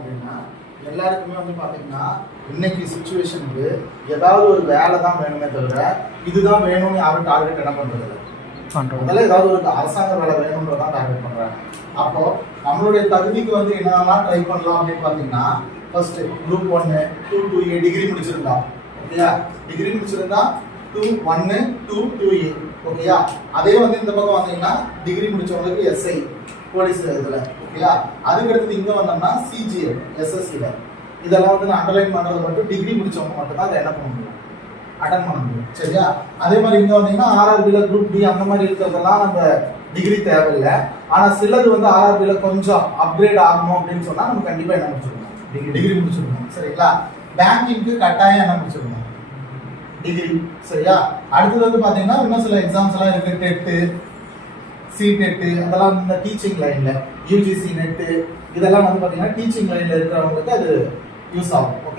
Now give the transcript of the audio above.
அப்படின்னா எல்லாருக்குமே வந்து பார்த்தீங்கன்னா இன்னைக்கு சுச்சுவேஷனுக்கு ஏதாவது ஒரு வேலை தான் வேணுமே தவிர இதுதான் வேணும்னு யாரும் டார்கெட் என்ன பண்ணுறது முதல்ல ஏதாவது ஒரு அரசாங்க வேலை வேணும்ன்றதான் டார்கெட் பண்ணுறாங்க. அப்போ நம்மளுடைய தகுதிக்கு வந்து என்னென்னலாம் ட்ரை பண்ணலாம் அப்படின்னு பார்த்தீங்கன்னா ஃபர்ஸ்ட் குரூப் 1 2 2A டிகிரி முடிச்சிருந்தா ஓகேயா, டிகிரி முடிச்சிருந்தா 2 1 2 2A ஓகேயா. அதே வந்து இந்த பக்கம் வந்தீங்கன்னா டிகிரி முடிச்சவங்களுக்கு எஸ்ஐ போலீஸ் இதுல ஓகேயா. அதுக்கடுத்து இங்க வந்தோம்னா சிஜிஎல் எஸ்எஸ்சில இதெல்லாம் வந்து நான் அண்டர்லைன் பண்றது மட்டும் டிகிரி முடிச்சவங்க மட்டும் தான் அதை என்ன பண்ண முடியும் அட்டன் பண்ண முடியும் சரியா. அதே மாதிரி இங்க வந்தீங்கன்னா ஆர்ஆர்பில குரூப் டி அந்த மாதிரி இருக்கிறதெல்லாம் நம்ம டிகிரி தேவையில்லை. ஆனா சிலது வந்து ஆர்ஆர்பில கொஞ்சம் அப்கிரேட் ஆகணும் அப்படின்னு சொன்னா நம்ம கண்டிப்பா என்ன முடிச்சிருக்கோம் டிகிரி முடிச்சிருக்கோம் சரிங்களா. பேங்கிங்க்கு கட்டாயம் என்ன முடிச்சிருக்கோம் டிகிரி சரியா. அடுத்தது வந்து பாத்தீங்கன்னா இன்னும் சில எக்ஸாம்ஸ் எல்லாம் இருக்கு, டெட்டு C-TET அதெல்லாம் இந்த டீச்சிங் லைன்ல UGC நெட் இதெல்லாம் வந்து பாத்தீங்கன்னா டீச்சிங் லைன்ல இருக்கிறவங்களுக்கு அது யூஸ் ஆகும் ஓகே.